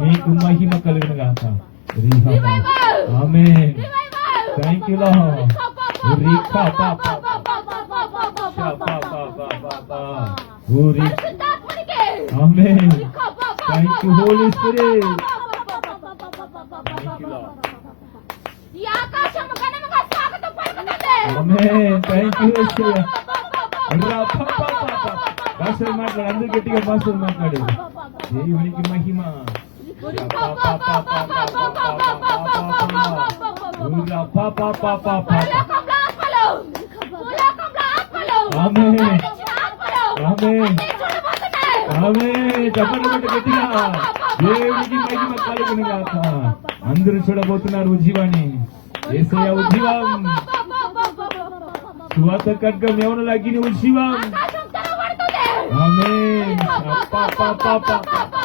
మీకు మహిమ కలిగిన గాక amen thank you amen thank you holy spirit amen thank you Rapha పాపా పాపా మాస్టర్ మాట్లాడు అందరు గట్టిగా మాస్టర్ మాట్లాడేది దేవునికి మహిమ. చెప్పండి గట్టిగా దేవునికి మహిమ కలుగును కాక అందరూ చూడబోతున్నారు ఉజ్జీవాన్ని ఏసయ్య ఉజ్జీవం సువాత ఖడ్గం ఎవరు లగ్గిన ఉజ్జీవం ఆమె 爸爸爸爸爸爸爸